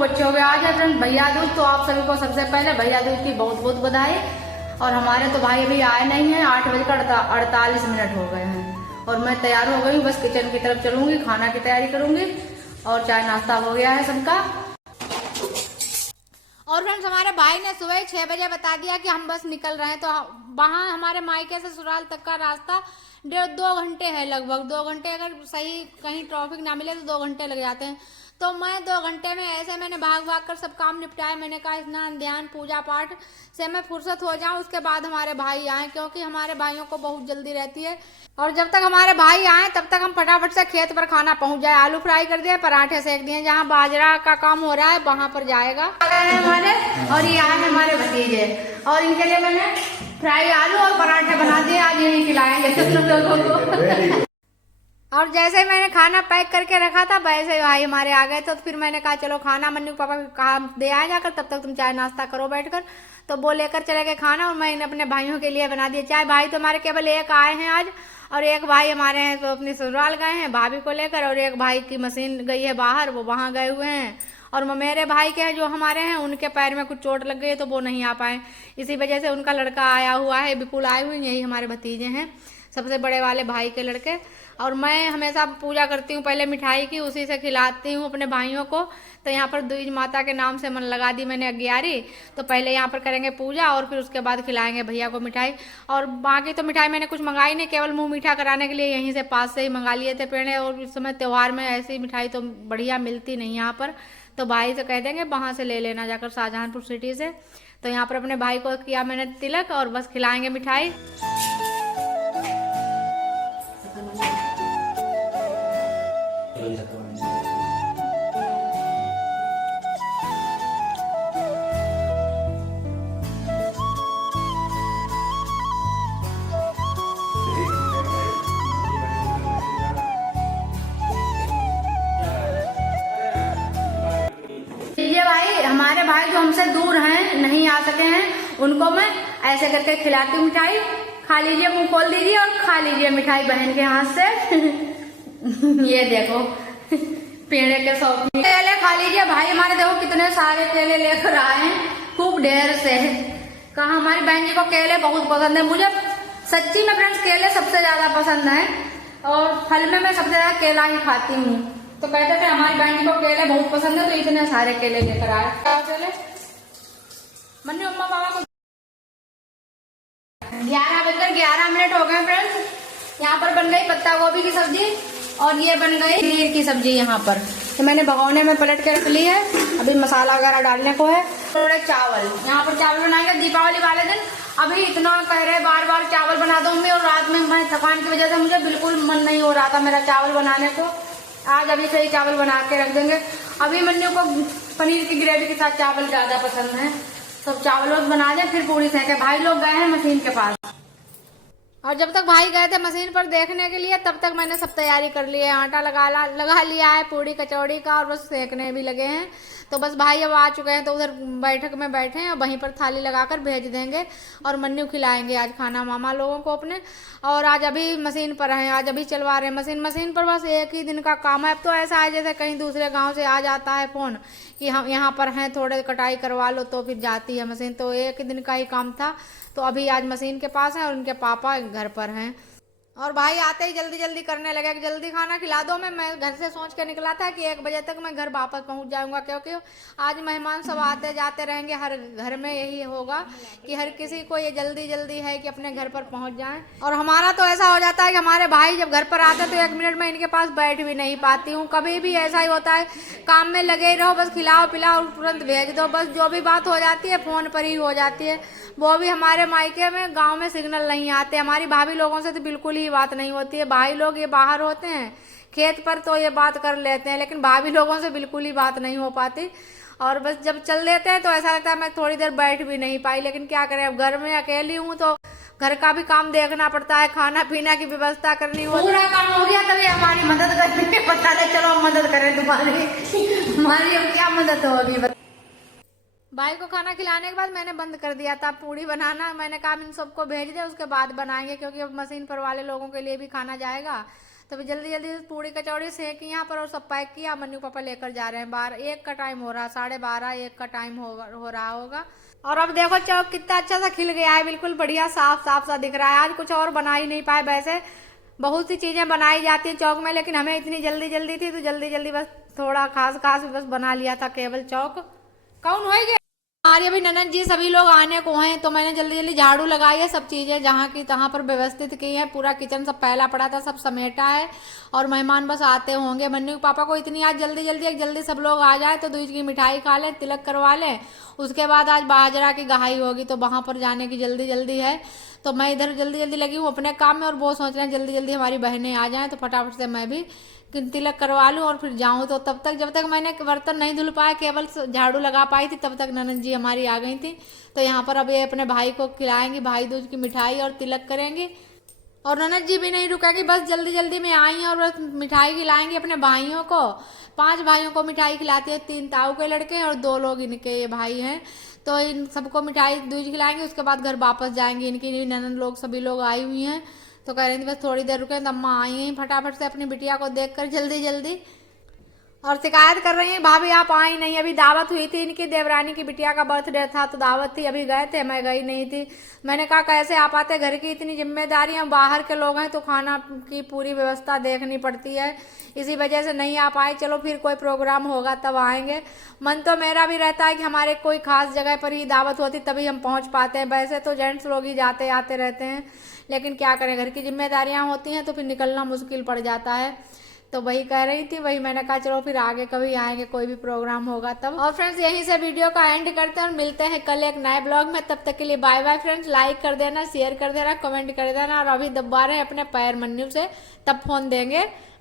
बच्चे हो गए। आज है फ्रेंड भैया दूज, तो आप सभी को सबसे पहले भैया दूज की बहुत बहुत बधाई। और हमारे तो भाई अभी आए नहीं हैं, 8:48 हो गए हैं और मैं तैयार हो गई हूँ। बस किचन की तरफ चलूंगी, खाना की तैयारी करूंगी और चाय नाश्ता हो गया है सबका। और फ्रेंड्स हमारे भाई ने सुबह 6 बजे बता दिया कि हम बस निकल रहे हैं। तो वहाँ हमारे मायके से ससुराल तक का रास्ता 1.5-2 घंटे है, लगभग 2 घंटे। अगर सही कहीं ट्रैफिक ना मिले तो 2 घंटे लग जाते हैं। तो मैं 2 घंटे में ऐसे मैंने भाग भाग कर सब काम निपटाए। मैंने कहा स्नान ध्यान पूजा पाठ से मैं फुर्सत हो जाऊं, उसके बाद हमारे भाई आए, क्योंकि हमारे भाइयों को बहुत जल्दी रहती है। और जब तक हमारे भाई आए तब तक हम फटाफट से खेत पर खाना पहुंच जाए। आलू फ्राई कर दिए, पराठे सेक दिए, जहाँ बाजरा का काम हो रहा है वहां पर जाएगा हमारे। और ये आए हमारे भतीजे और इनके लिए मैंने फ्राई आलू और पराठे बना दिए, आज यही खिलाएंगे सब लोगों को। और जैसे मैंने खाना पैक करके रखा था वैसे भाई हमारे आ गए। तो फिर मैंने कहा चलो खाना मन्नू पापा कहा दे आए जाकर, तब तक तुम चाय नाश्ता करो बैठकर। तो वो लेकर चले गए खाना और मैंने अपने भाइयों के लिए बना दिया चाय। भाई तो हमारे केवल एक आए हैं आज, और एक भाई हमारे हैं तो अपनी ससुराल गए हैं भाभी को लेकर, और एक भाई की मशीन गई है बाहर, वो वहाँ गए हुए हैं। और मेरे भाई के हैं जो हमारे हैं, उनके पैर में कुछ चोट लग गई है तो वो नहीं आ पाए, इसी वजह से उनका लड़का आया हुआ है, विपुल आए हुए। यही हमारे भतीजे हैं, सबसे बड़े वाले भाई के लड़के। और मैं हमेशा पूजा करती हूँ पहले मिठाई की, उसी से खिलाती हूँ अपने भाइयों को। तो यहाँ पर दूज माता के नाम से मन लगा दी मैंने 11। तो पहले यहाँ पर करेंगे पूजा और फिर उसके बाद खिलाएंगे भैया को मिठाई। और बाकी तो मिठाई मैंने कुछ मंगाई नहीं, केवल मुंह मीठा कराने के लिए यहीं से पास से ही मंगा लिए थे पेड़े। और इस समय त्यौहार में ऐसी मिठाई तो बढ़िया मिलती नहीं यहाँ पर, तो भाई से कह देंगे वहाँ से ले लेना जाकर शाहजहानपुर सिटी से। तो यहाँ पर अपने भाई को किया मैंने तिलक और बस खिलाएंगे मिठाई। हमारे भाई जो हमसे दूर हैं, नहीं आ सके हैं, उनको मैं ऐसे करके खिलाती हूँ मिठाई। खा लीजिए, मुंह खोल दीजिए और खा लीजिए मिठाई बहन के हाथ से। ये देखो पेड़े के शौकीन केले खा लीजिए। भाई हमारे देखो कितने सारे केले लेकर आए हैं, खूब ढेर से। कहा हमारी बहन जी को केले बहुत पसंद है। मुझे सच्ची में फ्रेंड्स केले सबसे ज्यादा पसंद है, और फल में मैं सबसे ज्यादा केला ही खाती हूँ। तो कहते थे हमारी बहन जी को केले बहुत पसंद है, तो इतने सारे केले लेकर आए। केले मन्नू अम्मा पापा को 11:11 हो गए फ्रेंड्स। यहाँ पर बन गई पत्ता गोभी की सब्जी और ये बन गई पनीर की सब्जी। यहाँ पर तो मैंने भगोने में पलट के रख ली है, अभी मसाला वगैरह डालने को है। थोड़े चावल, यहाँ पर चावल बनाएंगे दीपावली वाले दिन। अभी इतना कह रहे बार बार चावल बना दो मम्मी, और रात में मैं थकान की वजह से मुझे बिल्कुल मन नहीं हो रहा था मेरा चावल बनाने को। आज अभी से ही चावल बना के रख देंगे। अभी मन्नू को पनीर की ग्रेवी के साथ चावल ज्यादा पसंद है, सब चावल बना दें फिर पूरी सेके। भाई लोग गए हैं मशीन के पास, और जब तक भाई गए थे मशीन पर देखने के लिए तब तक मैंने सब तैयारी कर ली है। आटा लगा लिया है पूड़ी कचौड़ी का, और बस सेकने भी लगे हैं। तो बस भाई अब आ चुके हैं, तो उधर बैठक में बैठे हैं और वहीं पर थाली लगाकर भेज देंगे और मन्नू खिलाएंगे आज खाना मामा लोगों को अपने। और आज अभी मशीन पर हैं, आज अभी चलवा रहे हैं मशीन पर। बस एक ही दिन का काम है। अब तो ऐसा है जैसे कहीं दूसरे गाँव से आ जाता है फोन कि हम यहाँ पर हैं, थोड़े कटाई करवा लो, तो फिर जाती है मशीन। तो एक ही दिन का ही काम था। तो अभी आज मशीन के पास है और उनके पापा घर पर हैं। और भाई आते ही जल्दी जल्दी करने लगे कि जल्दी खाना खिला दो। मैं घर से सोच के निकला था कि 1 बजे तक मैं घर वापस पहुंच जाऊंगा, क्योंकि आज मेहमान सब आते जाते रहेंगे। हर घर में यही होगा कि हर किसी को ये जल्दी जल्दी है कि अपने घर पर पहुंच जाएं। और हमारा तो ऐसा हो जाता है कि हमारे भाई जब घर पर आते तो 1 मिनट में इनके पास बैठ भी नहीं पाती हूँ। कभी भी ऐसा ही होता है, काम में लगे रहो, बस खिलाओ पिलाओ तुरंत भेज दो। बस जो भी बात हो जाती है फोन पर ही हो जाती है। वो भी हमारे मायके में गांव में सिग्नल नहीं आते। हमारी भाभी लोगों से तो बिल्कुल ही बात नहीं होती है। भाई लोग ये बाहर होते हैं खेत पर तो ये बात कर लेते हैं, लेकिन भाभी लोगों से बिल्कुल ही बात नहीं हो पाती। और बस जब चल देते हैं तो ऐसा लगता है मैं थोड़ी देर बैठ भी नहीं पाई। लेकिन क्या करें, अब घर में अकेली हूँ तो घर का भी काम देखना पड़ता है, खाना पीना की व्यवस्था करनी हो। पूरा काम हो गया तभी हमारी मदद करने पता नहीं, चलो मदद करें तुम्हारी। हमारी अब क्या मदद होगी। भाई को खाना खिलाने के बाद मैंने बंद कर दिया था पूड़ी बनाना। मैंने कहा इन सबको भेज दे, उसके बाद बनाएंगे, क्योंकि अब मशीन पर वाले लोगों के लिए भी खाना जाएगा। तो भी जल्दी जल्दी पूड़ी कचौड़ी सेकी यहाँ पर और सब पैक किया। मन्नू पापा लेकर जा रहे हैं बाहर। 1 का टाइम हो रहा, 12:30 1 का टाइम हो रहा होगा। और अब देखो चौक कितना अच्छा सा खिल गया है, बिल्कुल बढ़िया साफ साफ सा दिख रहा है। आज कुछ और बना ही नहीं पाए, वैसे बहुत सी चीजें बनाई जाती है चौक में, लेकिन हमें इतनी जल्दी जल्दी थी तो जल्दी जल्दी बस थोड़ा खास खास बस बना लिया था केवल चौक। कौन हो गया हमारी अभी ननद जी सभी लोग आने को हैं, तो मैंने जल्दी जल्दी झाड़ू लगाई है, सब चीजें जहाँ की तहाँ पर व्यवस्थित की है। पूरा किचन सब फैला पड़ा था, सब समेटा है और मेहमान बस आते होंगे। मन्नू के पापा को इतनी आज जल्दी सब लोग आ जाए तो दूध की मिठाई खा लें, तिलक करवा लें। उसके बाद आज बाजरा की गहाई होगी तो वहां पर जाने की जल्दी है। तो मैं इधर जल्दी लगी हूँ अपने काम में और वो सोच रहे हैं जल्दी हमारी बहनें आ जाएं तो फटाफट से मैं भी तिलक करवा लूँ और फिर जाऊँ। तो तब तक जब तक मैंने बर्तन नहीं धुल पाए, केवल झाड़ू लगा पाई थी, तब तक ननद जी हमारी आ गई थी। तो यहाँ पर अब ये अपने भाई को खिलाएंगी भाई दूज की मिठाई और तिलक करेंगी। और ननद जी भी नहीं रुकेगी, बस जल्दी में आई और बस मिठाई खिलाएंगी अपने भाइयों को। 5 भाइयों को मिठाई खिलाती है, 3 ताऊ के लड़के और 2 लोग इनके ये भाई हैं। तो इन सबको मिठाई दूज खिलाएंगे, उसके बाद घर वापस जाएंगे। इनकी ननद लोग सभी लोग आई हुई हैं, तो कह रही थी बस थोड़ी देर रुके। तो अम्मा आई हैं फटाफट से अपनी बिटिया को देखकर जल्दी और शिकायत कर रही हैं भाभी आप आई नहीं। अभी दावत हुई थी, इनकी देवरानी की बिटिया का बर्थडे था तो दावत थी, अभी गए थे, मैं गई नहीं थी। मैंने कहा कैसे आप आते, घर की इतनी जिम्मेदारियां, बाहर के लोग हैं तो खाना की पूरी व्यवस्था देखनी पड़ती है, इसी वजह से नहीं आ पाए। चलो फिर कोई प्रोग्राम होगा तब आएंगे। मन तो मेरा भी रहता है कि हमारे कोई खास जगह पर ही दावत होती तभी हम पहुँच पाते हैं। वैसे तो जेंट्स लोग ही जाते आते रहते हैं, लेकिन क्या करें, घर की जिम्मेदारियां होती हैं तो फिर निकलना मुश्किल पड़ जाता है। तो वही कह रही थी, वही मैंने कहा चलो फिर आगे कभी आएंगे, कोई भी प्रोग्राम होगा तब। और फ्रेंड्स यहीं से वीडियो का एंड करते हैं और मिलते हैं कल एक नए ब्लॉग में। तब तक के लिए बाय बाय फ्रेंड्स। लाइक कर देना, शेयर कर देना, कमेंट कर देना और अभी दबा रहे हैं अपने पैर मन्नू से, तब फोन देंगे।